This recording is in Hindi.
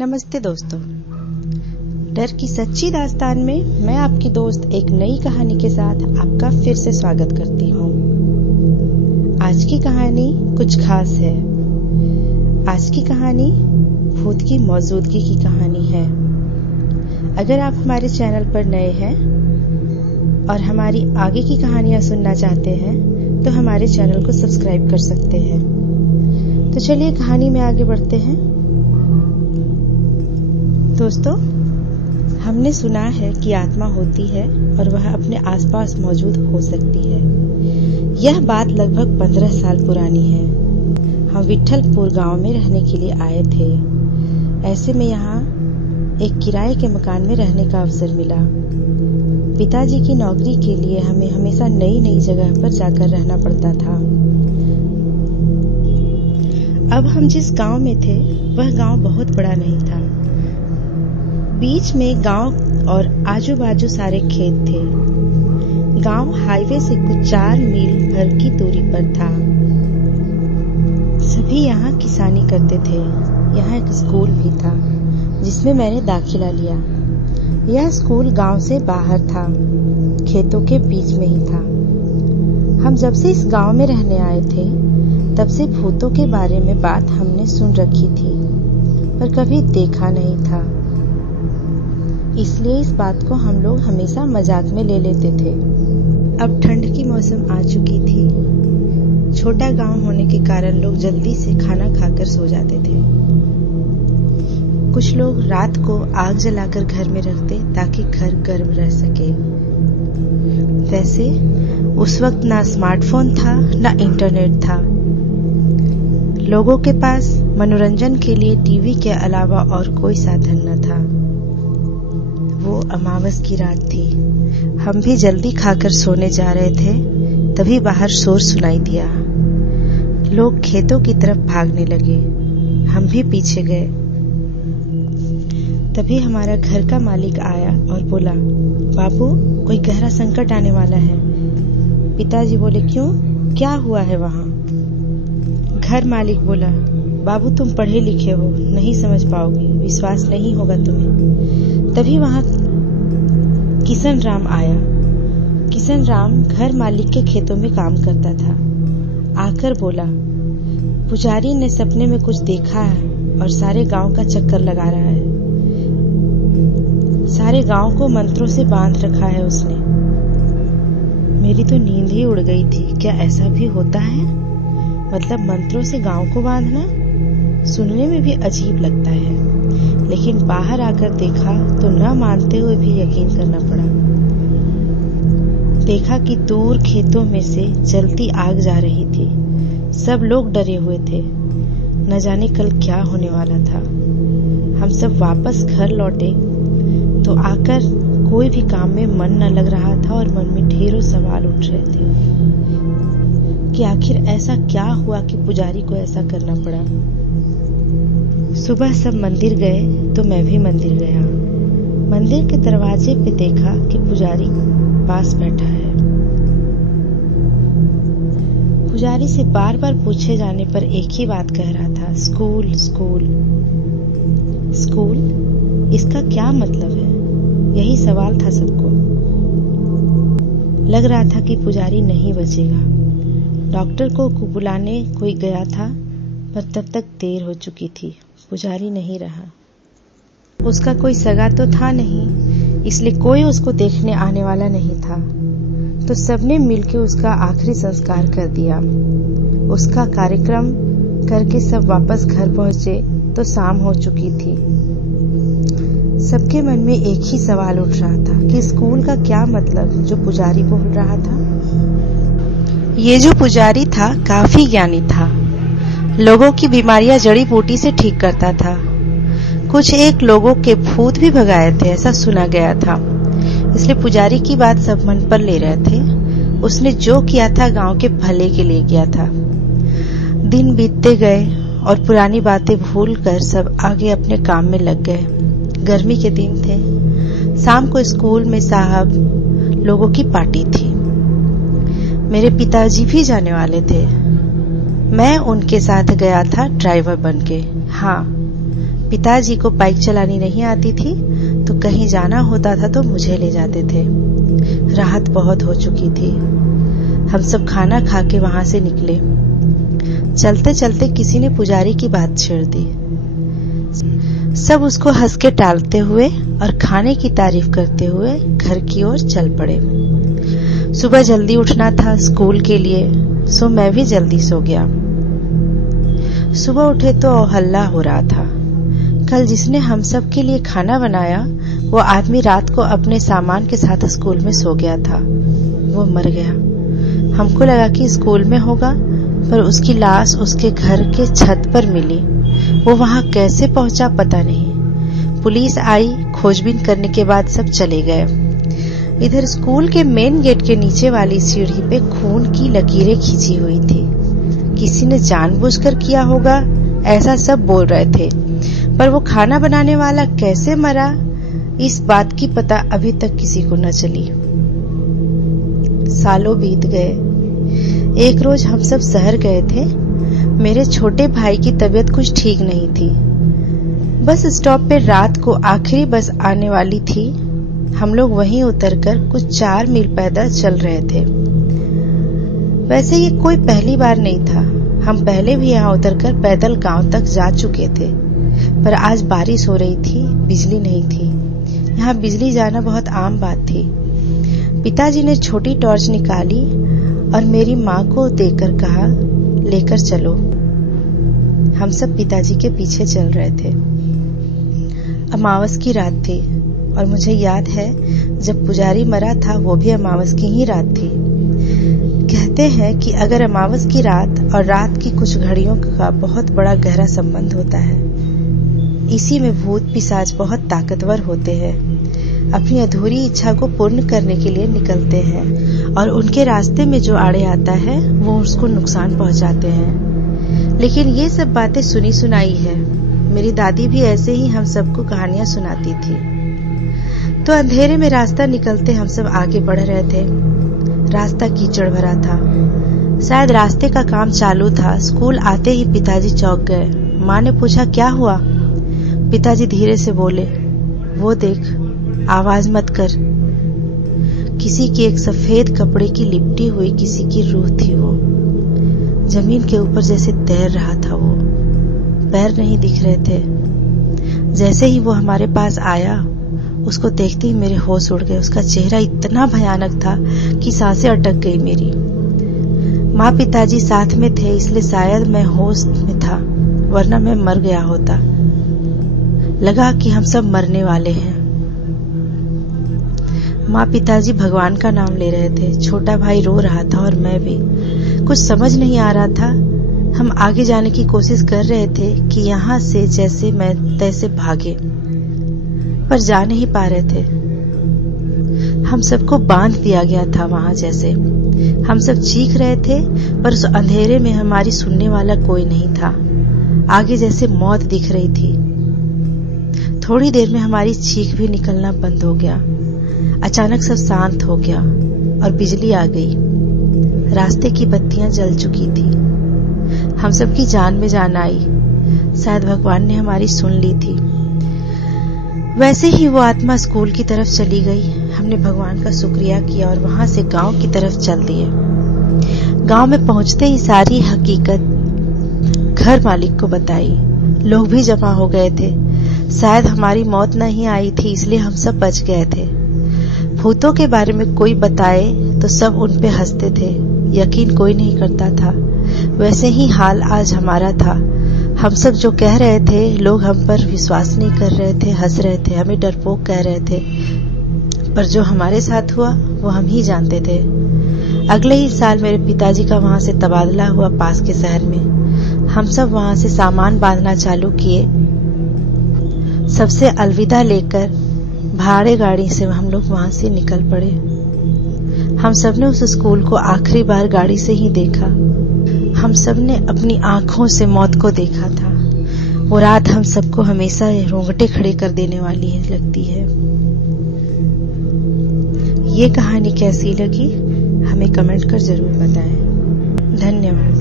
नमस्ते दोस्तों, डर की सच्ची दास्तान में मैं आपकी दोस्त एक नई कहानी के साथ आपका फिर से स्वागत करती हूँ। आज की कहानी कुछ खास है। आज की कहानी भूत की मौजूदगी की कहानी है। अगर आप हमारे चैनल पर नए हैं और हमारी आगे की कहानियां सुनना चाहते हैं तो हमारे चैनल को सब्सक्राइब कर सकते हैं। तो चलिए कहानी में आगे बढ़ते हैं। दोस्तों, हमने सुना है कि आत्मा होती है और वह अपने आसपास मौजूद हो सकती है। यह बात लगभग 15 साल पुरानी है। हम विट्ठलपुर गांव में रहने के लिए आए थे। ऐसे में यहाँ एक किराए के मकान में रहने का अवसर मिला। पिताजी की नौकरी के लिए हमें हमेशा नई नई जगह पर जाकर रहना पड़ता था। अब हम जिस गांव में थे वह गांव बहुत बड़ा नहीं था। बीच में गांव और आजू बाजू सारे खेत थे। गांव हाईवे से कुछ 4 मील भर की दूरी पर था। सभी यहाँ किसानी करते थे। यहाँ एक स्कूल भी था जिसमें मैंने दाखिला लिया। यह स्कूल गांव से बाहर था, खेतों के बीच में ही था। हम जब से इस गांव में रहने आए थे तब से भूतों के बारे में बात हमने सुन रखी थी, पर कभी देखा नहीं था। इसलिए इस बात को हम लोग हमेशा मजाक में ले लेते थे। अब ठंड की मौसम आ चुकी थी। छोटा गांव होने के कारण लोग जल्दी से खाना खाकर सो जाते थे। कुछ लोग रात को आग जलाकर घर में रखते ताकि घर गर्म रह सके। वैसे उस वक्त ना स्मार्टफोन था ना इंटरनेट था। लोगों के पास मनोरंजन के लिए टीवी के अलावा और कोई साधन न था। वो अमावस की रात थी। हम भी जल्दी खाकर सोने जा रहे थे, तभी बाहर शोर सुनाई दिया। लोग खेतों की तरफ भागने लगे। हम भी पीछे गए। तभी हमारा घर का मालिक आया और बोला, बाबू, कोई गहरा संकट आने वाला है। पिताजी बोले, क्यों, क्या हुआ है वहाँ? घर मालिक बोला, बाबू, तुम पढ़े लिखे हो, नहीं समझ पाओगे, विश्वास नहीं होगा तुम्हें। तभी वहां किशन राम आया। किशन राम घर मालिक के खेतों में काम करता था। आकर बोला, पुजारी ने सपने में कुछ देखा है और सारे गांव का चक्कर लगा रहा है। सारे गांव को मंत्रों से बांध रखा है उसने। मेरी तो नींद ही उड़ गई थी। क्या ऐसा भी होता है? मतलब मंत्रों से गांव को बांधना? सुनने में भी अजीब लगता है, लेकिन बाहर आकर देखा तो न मानते हुए भी यकीन करना पड़ा। देखा कि दूर खेतों में से जलती आग जा रही थी। सब लोग डरे हुए थे। न जाने कल क्या होने वाला था। हम सब वापस घर लौटे तो आकर कोई भी काम में मन न लग रहा था और मन में ढेरों सवाल उठ रहे थे कि आखिर ऐसा क्या हुआ कि पुजारी को ऐसा करना पड़ा। सुबह सब मंदिर गए तो मैं भी मंदिर गया। मंदिर के दरवाजे पे देखा कि पुजारी पास बैठा है। पुजारी से बार बार पूछे जाने पर एक ही बात कह रहा था, स्कूल स्कूल स्कूल। इसका क्या मतलब है? यही सवाल था सबको। लग रहा था कि पुजारी नहीं बचेगा। डॉक्टर को बुलाने कोई गया था, पर तब तक देर हो चुकी थी। पुजारी नहीं रहा। उसका कोई सगा तो था नहीं, इसलिए कोई उसको देखने आने वाला नहीं था। तो सबने मिलकर उसका आखिरी संस्कार कर दिया। उसका कार्यक्रम करके सब वापस घर पहुंचे तो शाम हो चुकी थी। सबके मन में एक ही सवाल उठ रहा था कि स्कूल का क्या मतलब जो पुजारी बोल रहा था। ये जो पुजारी था काफी ज्ञानी था। लोगों की बीमारियां जड़ी बूटी से ठीक करता था। कुछ एक लोगों के भूत भी भगाए थे, ऐसा सुना गया था। इसलिए पुजारी की बात सब मन पर ले रहे थे। उसने जो किया था गांव के भले के लिए किया था। दिन बीतते गए और पुरानी बातें भूलकर सब आगे अपने काम में लग गए। गर्मी के दिन थे। शाम को स्कूल में साहब लोगों की पार्टी थी। मेरे पिताजी भी जाने वाले थे। मैं उनके साथ गया था ड्राइवर बनके। हाँ, पिताजी को बाइक चलानी नहीं आती थी, तो कहीं जाना होता था तो मुझे ले जाते थे। रात बहुत हो चुकी थी। हम सब खाना खा के वहां से निकले। चलते चलते किसी ने पुजारी की बात छेड़ दी। सब उसको हंस के टालते हुए और खाने की तारीफ करते हुए घर की ओर चल पड़े। सुबह जल्दी उठना था स्कूल के लिए, सो मैं भी जल्दी सो गया। सुबह उठे तो हल्ला हो रहा था। कल जिसने हम सब के लिए खाना बनाया वो आदमी रात को अपने सामान के साथ स्कूल में सो गया था। वो मर गया। हमको लगा कि स्कूल में होगा, पर उसकी लाश उसके घर के छत पर मिली। वो वहां कैसे पहुंचा पता नहीं। पुलिस आई, खोजबीन करने के बाद सब चले गए। इधर स्कूल के मेन गेट के नीचे वाली सीढ़ी पे खून की लकीरें खींची हुई थी। किसी ने जानबूझकर किया होगा, ऐसा सब बोल रहे थे, पर वो खाना बनाने वाला कैसे मरा इस बात की पता अभी तक किसी को न चली। सालों बीत गए। एक रोज हम सब शहर गए थे। मेरे छोटे भाई की तबीयत कुछ ठीक नहीं थी। बस स्टॉप पे रात को आखिरी बस आने वाली थी। हम लोग वहीं उतरकर कुछ 4 मील पैदल चल रहे थे। वैसे ये कोई पहली बार नहीं था। हम पहले भी यहाँ उतरकर पैदल गांव तक जा चुके थे, पर आज बारिश हो रही थी, बिजली नहीं थी। यहाँ बिजली जाना बहुत आम बात थी। पिताजी ने छोटी टॉर्च निकाली और मेरी माँ को देकर कहा, लेकर चलो। हम सब पिताजी के पीछे चल रहे थे। अमावस की रात थी और मुझे याद है जब पुजारी मरा था वो भी अमावस की ही रात थी। कहते हैं कि अगर अमावस की रात और रात की कुछ घड़ियों का बहुत बड़ा गहरा संबंध होता है। इसी में भूत पिशाच बहुत ताकतवर होते हैं। अपनी अधूरी इच्छा को पूर्ण करने के लिए निकलते हैं और उनके रास्ते में जो आड़े आता है वो उसको नुकसान पहुंचाते हैं। लेकिन ये सब बातें सुनी सुनाई है। मेरी दादी भी ऐसे ही हम सबको कहानियां सुनाती थी। तो अंधेरे में रास्ता निकलते हम सब आगे बढ़ रहे थे। रास्ता कीचड़ भरा था। शायद रास्ते का काम चालू था। स्कूल आते ही पिताजी चौंक गए। माँ ने पूछा, क्या हुआ? पिताजी धीरे से बोले, वो देख, आवाज मत कर। किसी की एक सफेद कपड़े की लिपटी हुई किसी की रूह थी। वो जमीन के ऊपर जैसे तैर रहा था। वो पैर नहीं दिख रहे थे। जैसे ही वो हमारे पास आया, उसको देखते ही मेरे होश उड़ गए। उसका चेहरा इतना भयानक था कि सांसें अटक गई मेरी। माँ पिताजी साथ में थे, इसलिए शायद मैं होश में था, वरना मैं मर गया होता। लगा कि हम सब मरने वाले हैं। माँ पिताजी भगवान का नाम ले रहे थे। छोटा भाई रो रहा था और मैं भी। कुछ समझ नहीं आ रहा था। हम आगे जाने की कोशिश कर रहे थे कि यहाँ से जैसे मैं तैसे भागे, पर जा नहीं पा रहे थे। हम सबको बांध दिया गया था वहां जैसे। हम सब चीख रहे थे, पर उस अंधेरे में हमारी सुनने वाला कोई नहीं था। आगे जैसे मौत दिख रही थी। थोड़ी देर में हमारी चीख भी निकलना बंद हो गया। अचानक सब शांत हो गया और बिजली आ गई। रास्ते की बत्तियां जल चुकी थी। हम सबकी जान में जान आई। शायद भगवान ने हमारी सुन ली थी। वैसे ही वो आत्मा स्कूल की तरफ चली गई। हमने भगवान का शुक्रिया किया और वहां से गांव की तरफ चल दिए। गांव में पहुंचते ही सारी हकीकत घर मालिक को बताई। लोग भी जमा हो गए थे। शायद हमारी मौत नहीं आई थी, इसलिए हम सब बच गए थे। भूतों के बारे में कोई बताए तो सब उन पे हंसते थे। यकीन कोई नहीं करता था। वैसे ही हाल आज हमारा था। हम सब जो कह रहे थे, लोग हम पर विश्वास नहीं कर रहे थे, हंस रहे थे, हमें डरपोक कह रहे थे। पर जो हमारे साथ हुआ वो हम ही जानते थे। अगले ही साल मेरे पिताजी का वहां से तबादला हुआ पास के शहर में। हम सब वहां से सामान बांधना चालू किए। सबसे अलविदा लेकर भाड़े गाड़ी से हम लोग वहां से निकल पड़े। हम सब ने उस स्कूल को आखिरी बार गाड़ी से ही देखा। हम सब ने अपनी आंखों से मौत को देखा था। वो रात हम सबको हमेशा रोंगटे खड़े कर देने वाली लगती है। ये कहानी कैसी लगी हमें कमेंट कर जरूर बताएं। धन्यवाद।